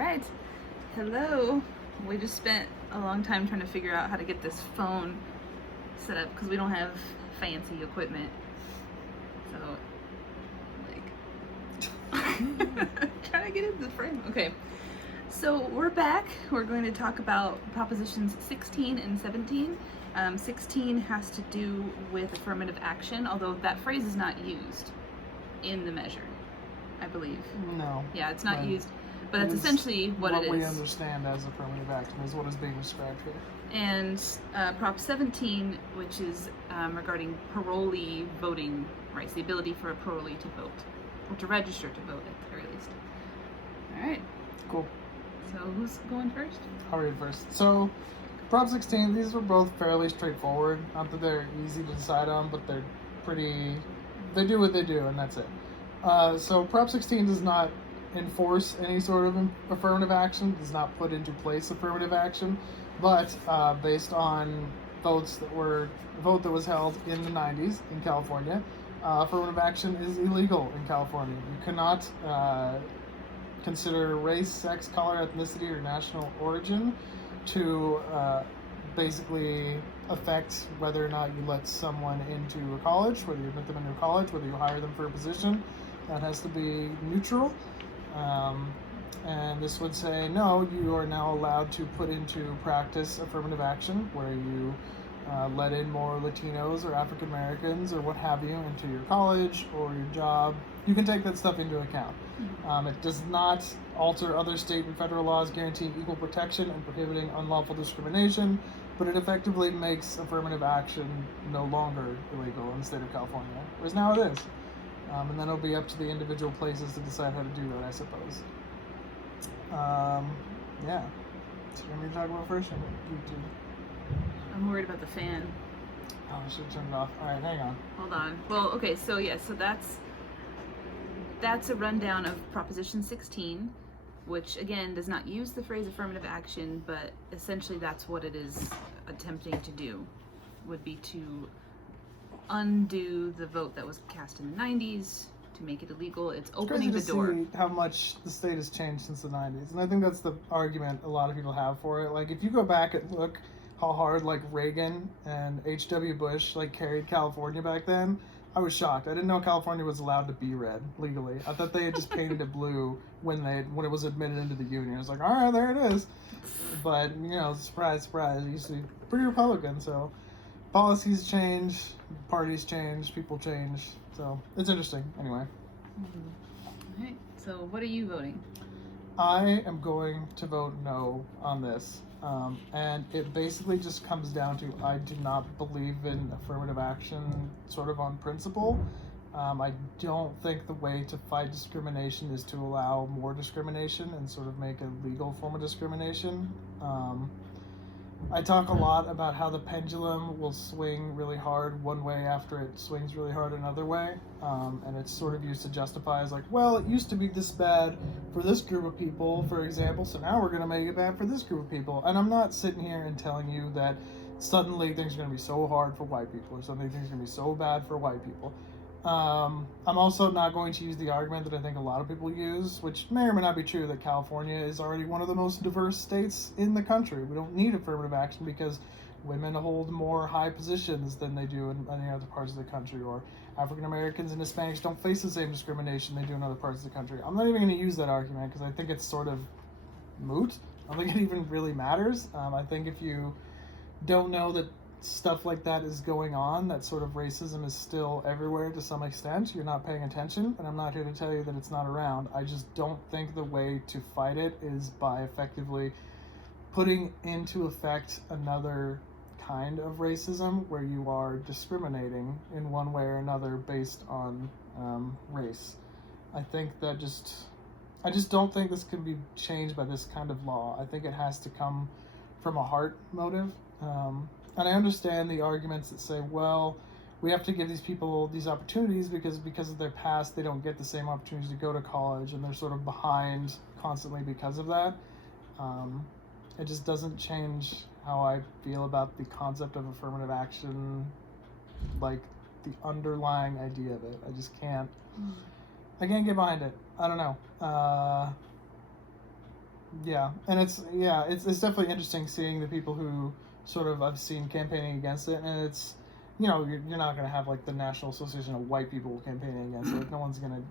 right. Hello. We just spent a long time trying to figure out how to get this phone set up because we don't have fancy equipment. So, trying to get into the frame. Okay. So we're back. We're going to talk about propositions 16 and 17. 16 has to do with affirmative action, although that phrase is not used in the measure, I believe. No. Yeah, it's not used, but that's essentially what it is. What we understand as affirmative action is what is being described here. And Prop 17, which is regarding parolee voting rights, the ability for a parolee to vote, or to register to vote at the very least. All right. Cool. So who's going first? I'll read first. So, Prop 16, these are both fairly straightforward. Not that they're easy to decide on, but they're they do what they do, and that's it. So Prop 16 does not enforce any sort of affirmative action, does not put into place affirmative action, but based on a vote that was held in the 90s in California, affirmative action is illegal in California. You cannot consider race, sex, color, ethnicity, or national origin to basically affect whether or not you let someone into a college, whether you admit them into a college, whether you hire them for a position. That has to be neutral. And this would say, no, you are now allowed to put into practice affirmative action where you let in more Latinos or African Americans or what have you into your college or your job. You can take that stuff into account. It does not alter other state and federal laws guaranteeing equal protection and prohibiting unlawful discrimination, but it effectively makes affirmative action no longer illegal in the state of California, whereas now it is. And then it'll be up to the individual places to decide how to do that, I suppose. Yeah. So you want me to talk about first? I'm worried about the fan. Oh, I should have turned it off. All right, hang on. Hold on. Well, okay, so that's a rundown of Proposition 16, which again does not use the phrase affirmative action, but essentially that's what it is attempting to do, would be to undo the vote that was cast in the 90s, to make it illegal. It's opening the door. See how much the state has changed since the 90s, and I think that's the argument a lot of people have for it. Like, if you go back and look how hard like Reagan and H.W. Bush like carried California back then, I was shocked. I didn't know California was allowed to be red legally. I thought they had just painted it blue when it was admitted into the union. I was like, all right, there it is. But surprise, surprise, it used to be pretty Republican. So policies change, parties change, people change. So it's interesting. Anyway. All right. So what are you voting? I am going to vote no on this. And it basically just comes down to I do not believe in affirmative action sort of on principle. I don't think the way to fight discrimination is to allow more discrimination and sort of make a legal form of discrimination. I talk a lot about how the pendulum will swing really hard one way after it swings really hard another way. And it's sort of used to justify as like, well, it used to be this bad for this group of people, for example, so now we're going to make it bad for this group of people. And I'm not sitting here and telling you that suddenly things are going to be so hard for white people or suddenly things are going to be so bad for white people. I'm also not going to use the argument that I think a lot of people use, which may or may not be true, that California is already one of the most diverse states in the country. We don't need affirmative action because women hold more high positions than they do in any other parts of the country, or African Americans and Hispanics don't face the same discrimination they do in other parts of the country. I'm not even going to use that argument because I think it's sort of moot. I don't think it even really matters. I think if you don't know that stuff like that is going on, that sort of racism is still everywhere to some extent, you're not paying attention, and I'm not here to tell you that it's not around. I just don't think the way to fight it is by effectively putting into effect another kind of racism where you are discriminating in one way or another based on race. I just don't think this can be changed by this kind of law. I think it has to come from a heart motive. And I understand the arguments that say, well, we have to give these people these opportunities because of their past, they don't get the same opportunities to go to college, and they're sort of behind constantly because of that. It just doesn't change how I feel about the concept of affirmative action, like the underlying idea of it. I just can't. I can't get behind it. I don't know. Yeah, and it's definitely interesting seeing the people who sort of I've seen campaigning against it, and it's you're not gonna have like the National Association of White People campaigning against it. Like, no one's gonna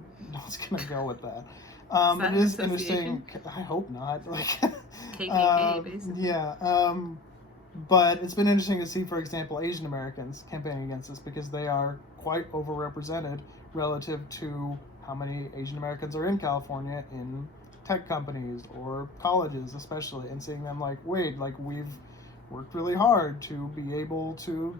go with that. Is But that it an is association? interesting. I hope not. Like, KKK, basically. yeah. But it's been interesting to see, for example, Asian Americans campaigning against this because they are quite overrepresented relative to how many Asian Americans are in California in tech companies or colleges, especially, and seeing them like, wait, like we've worked really hard to be able to,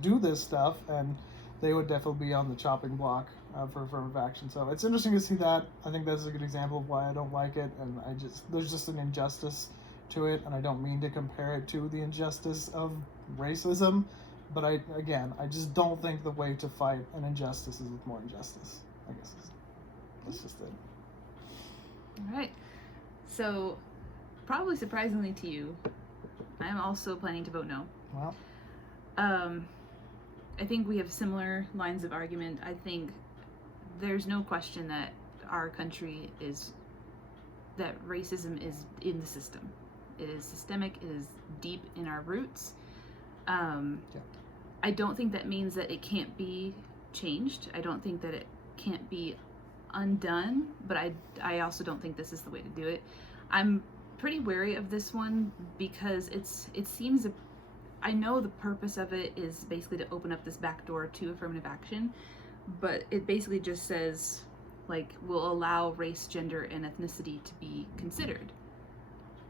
do this stuff, and they would definitely be on the chopping block for affirmative action. So it's interesting to see that. I think that's a good example of why I don't like it, and there's just an injustice to it, and I don't mean to compare it to the injustice of racism, but I just don't think the way to fight an injustice is with more injustice. I guess that's just it. All right. So, probably surprisingly to you, I'm also planning to vote no. Well, I think we have similar lines of argument. I think there's no question that our country that racism is in the system. It is systemic, it is deep in our roots. I don't think that means that it can't be changed. I don't think that it can't be undone, but I also don't think this is the way to do it. I'm pretty wary of this one because it seems, I know the purpose of it is basically to open up this back door to affirmative action, but it basically just says, like, we'll allow race, gender, and ethnicity to be considered.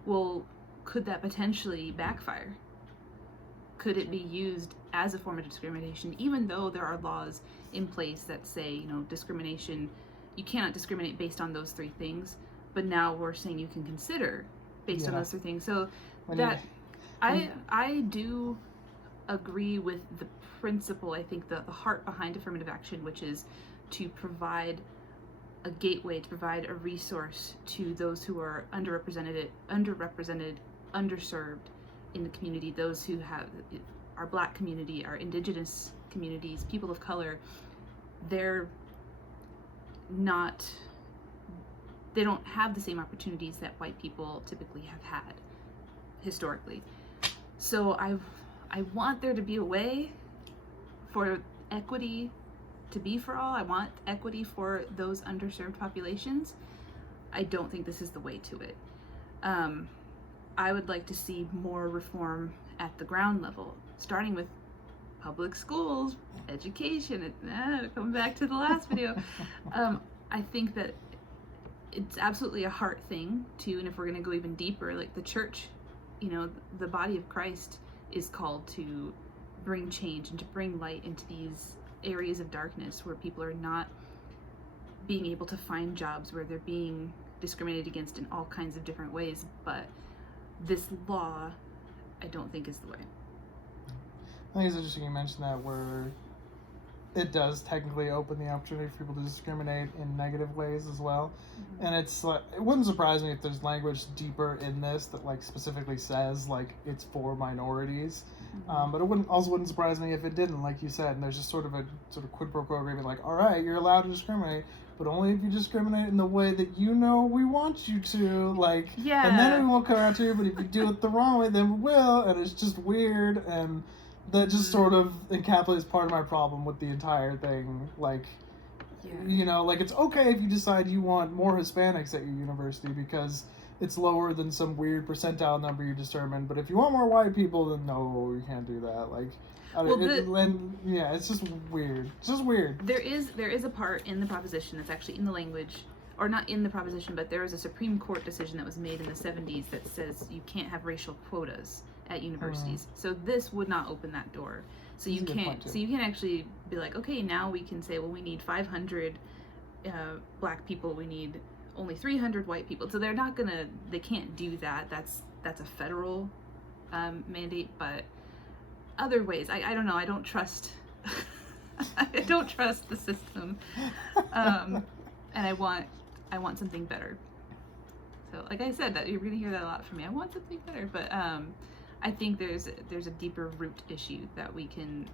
Well, could that potentially backfire? Could it be used as a form of discrimination, even though there are laws in place that say, discrimination, you cannot discriminate based on those three things, but now we're saying you can consider based on those three things. So I do agree with the principle, I think the heart behind affirmative action, which is to provide a gateway, to provide a resource to those who are underrepresented, underserved in the community, those who have our Black community, our indigenous communities, people of color. They don't have the same opportunities that white people typically have had historically. So I want there to be a way for equity to be for all. I want equity for those underserved populations. I don't think this is the way to it. I would like to see more reform at the ground level, starting with public schools, education. Come back to the last video. I think that it's absolutely a heart thing too, and if we're going to go even deeper, like the church, the body of Christ is called to bring change and to bring light into these areas of darkness where people are not being able to find jobs, where they're being discriminated against in all kinds of different ways. But this law, I don't think is the way. I think it's interesting you mentioned that, where it does technically open the opportunity for people to discriminate in negative ways as well. Mm-hmm. And it's like, it wouldn't surprise me if there's language deeper in this that like specifically says like it's for minorities. Mm-hmm. But it wouldn't surprise me if it didn't, like you said. And there's just sort of quid pro quo agreement, like, all right, you're allowed to discriminate, but only if you discriminate in the way that we want you to, like, yeah. And then we won't come out to you, but if you do it the wrong way, then we will. And it's just weird, and that just sort of encapsulates part of my problem with the entire thing. Like, like, it's okay if you decide you want more Hispanics at your university because it's lower than some weird percentile number you determined. But if you want more white people, then no, you can't do that. Like, it's just weird. It's just weird. There is a part in the proposition that's actually in the language, or not in the proposition, but there is a Supreme Court decision that was made in the 70s that says you can't have racial quotas at universities. So this would not open that door. So you can't. So you can actually be like, okay, now we can say, well, we need 500 Black people. We need only 300 white people. So they can't do that. That's a federal mandate. But other ways, I don't know. I don't trust. I don't trust the system, and I want something better. So, like I said, that you're gonna hear that a lot from me. I want something better, but I think there's a deeper root issue that we can,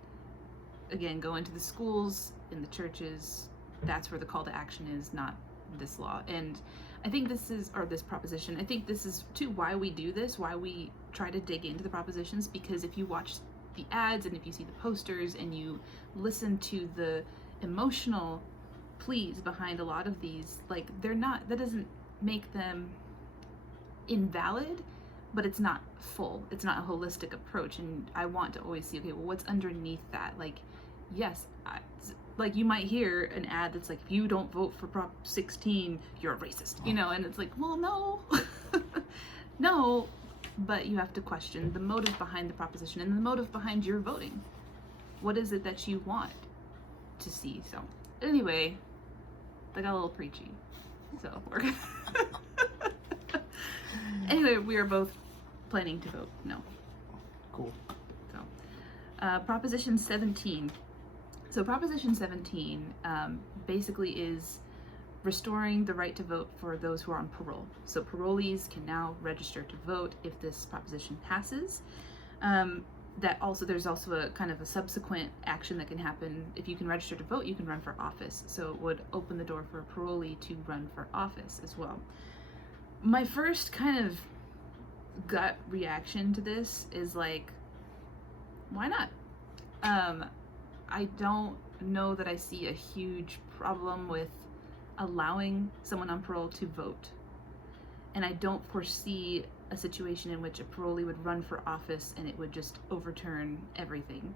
again, go into the schools, in the churches. That's where the call to action is, not this law. And I think this is, or this proposition, I think this is too why we do this, why we try to dig into the propositions, because if you watch the ads and if you see the posters and you listen to the emotional pleas behind a lot of these, like, they're not, that doesn't make them invalid, but it's not full, it's not a holistic approach. And I want to always see, okay, well, what's underneath that? Like, yes, like you might hear an ad that's like, if you don't vote for Prop 16, you're a racist, you know, and it's like, well, no, no, but you have to question the motive behind the proposition and the motive behind your voting. What is it that you want to see? So anyway, I got a little preachy, so we're gonna anyway, we are both planning to vote no. Cool. So Proposition 17. So Proposition 17 basically is restoring the right to vote for those who are on parole. So parolees can now register to vote if this proposition passes. That also, there's also a kind of a subsequent action that can happen. If you can register to vote, you can run for office. So it would open the door for a parolee to run for office as well. My first kind of gut reaction to this is like, why not? I don't know that I see a huge problem with allowing someone on parole to vote. And I don't foresee a situation in which a parolee would run for office and it would just overturn everything.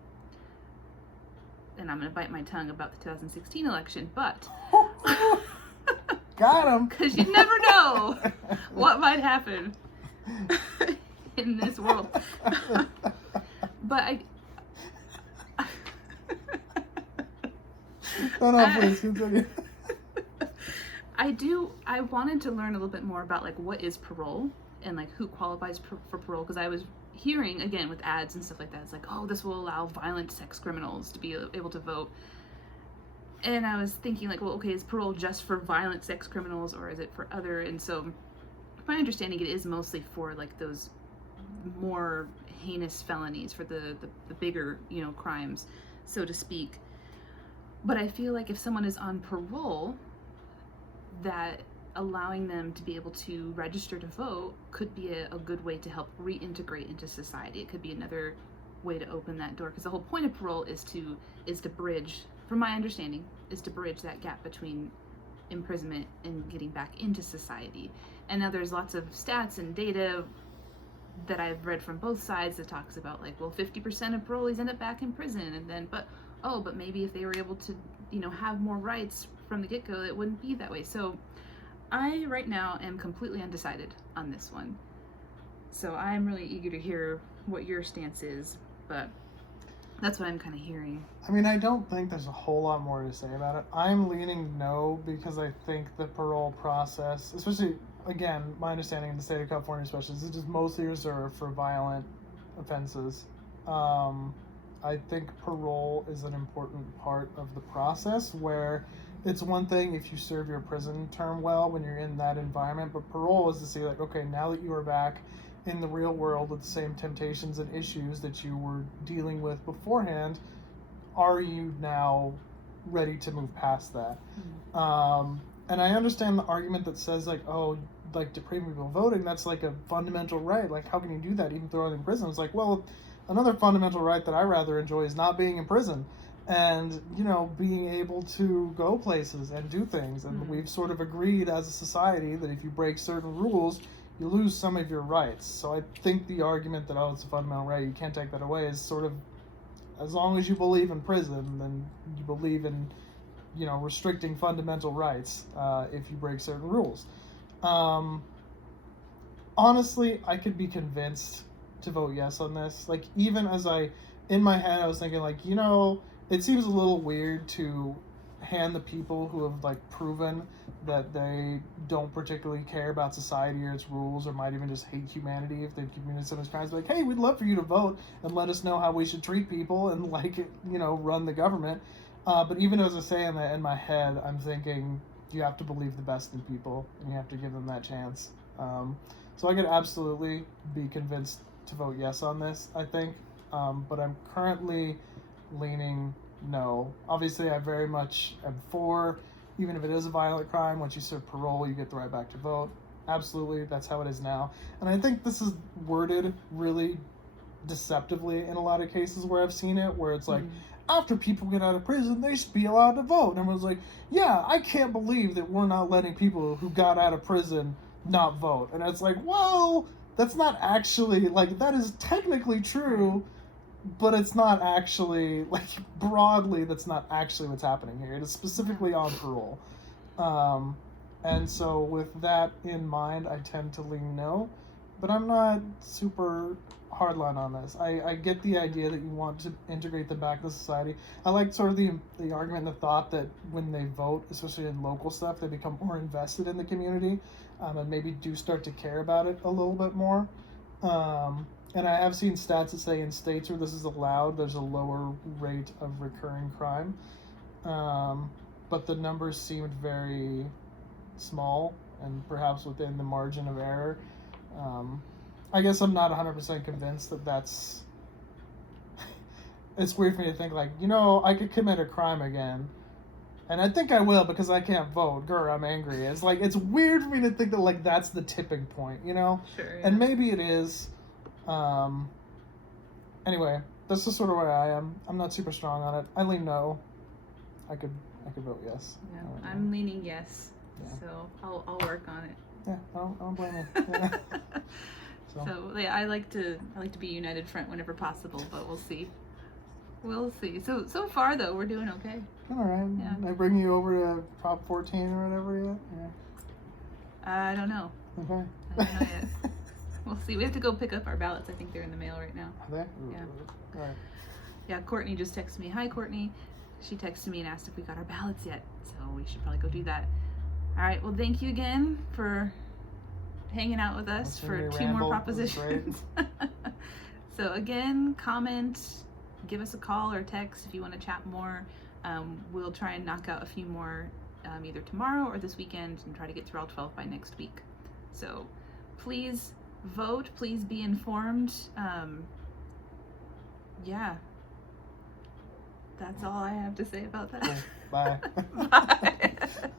And I'm going to bite my tongue about the 2016 election, but got him. Because you never know what might happen in this world. But please continue. I wanted to learn a little bit more about like what is parole and like who qualifies for parole, because I was hearing again with ads and stuff like that, it's like, oh, this will allow violent sex criminals to be able to vote. And I was thinking like, well, okay, is parole just for violent sex criminals or is it for other? And so my understanding, it is mostly for like those more heinous felonies, for the bigger, you know, crimes, so to speak. But I feel like if someone is on parole, that allowing them to be able to register to vote could be a good way to help reintegrate into society. It could be another way to open that door, because the whole point of parole is to bridge, from my understanding, is to bridge that gap between imprisonment and getting back into society. And now there's lots of stats and data that I've read from both sides that talks about like, well, 50% of parolees end up back in prison, and then but maybe if they were able to, you know, have more rights from the get-go, it wouldn't be that way. So I right now am completely undecided on this one. So I'm really eager to hear what your stance is, but that's what I'm kind of hearing. I mean, I don't think there's a whole lot more to say about it. I'm leaning no, because I think the parole process, especially, again, my understanding in the state of California especially, is just mostly reserved for violent offenses. I think parole is an important part of the process, where it's one thing if you serve your prison term well when you're in that environment, but parole is to see like, okay, now that you are back in the real world with the same temptations and issues that you were dealing with beforehand, are you now ready to move past that? Mm-hmm. And I understand the argument that says like, oh, like depriving people voting, that's like a fundamental right. Like, how can you do that, even throwing in prison? It's like, well, another fundamental right that I rather enjoy is not being in prison and, you know, being able to go places and do things. And we've sort of agreed as a society that if you break certain rules, you lose some of your rights. So I think the argument that, oh, it's a fundamental right, you can't take that away, is sort of, as long as you believe in prison, then you believe in, you know, restricting fundamental rights if you break certain rules. Honestly, I could be convinced to vote yes on this. Like, even as in my head, I was thinking like, you know, it seems a little weird to hand the people who have like proven that they don't particularly care about society or its rules, or might even just hate humanity if they've committed so much crimes, like, hey, we'd love for you to vote and let us know how we should treat people and, like, you know, run the government. But even as I say in my head, I'm thinking you have to believe the best in people and you have to give them that chance. So I could absolutely be convinced to vote yes on this, I think. But I'm currently leaning no. Obviously, I very much am for even if it is a violent crime, once you serve parole, you get the right back to vote. Absolutely, that's how it is now. And I think this is worded really deceptively in a lot of cases where I've seen it, where it's like, after people get out of prison, they should be allowed to vote. And everyone's like, yeah, I can't believe that we're not letting people who got out of prison not vote. And it's like, well, that's not actually, like, that is technically true, but it's not actually, like, broadly, that's not actually what's happening here. It is specifically on parole. And so with that in mind, I tend to lean no, but I'm not super hardline on this. I get the idea that you want to integrate them back to society. I like sort of the argument and the thought that when they vote, especially in local stuff, they become more invested in the community, and maybe do start to care about it a little bit more. And I have seen stats that say in states where this is allowed, there's a lower rate of recurring crime. But the numbers seemed very small and perhaps within the margin of error. I guess I'm not 100% convinced that that's... It's weird for me to think, like, you know, I could commit a crime again, and I think I will because I can't vote. Grr, I'm angry. It's like, it's weird for me to think that, like, that's the tipping point, you know? Sure, yeah. And maybe it is. Anyway, that's just sort of where I am. I'm not super strong on it. I lean no. I could vote yes. Yeah, I'm leaning yes. Yeah. So I'll work on it. Yeah, I don't blame you. Yeah. So yeah, I like to be united front whenever possible, but we'll see. We'll see. So far though, we're doing okay. All right. Yeah. I bring you over to Prop 14 or whatever yet? Yeah. I don't know. Okay. I don't know yet. We'll see. We have to go pick up our ballots. I think they're in the mail right now. Are they? Yeah. All right. Yeah, Courtney just texted me. Hi, Courtney. She texted me and asked if we got our ballots yet. So we should probably go do that. All right. Well, thank you again for hanging out with us for 2 more propositions. So again, comment, give us a call or text if you want to chat more. We'll try and knock out a few more either tomorrow or this weekend and try to get through all 12 by next week. So please vote, please be informed. Yeah, that's all I have to say about that. Bye. Bye.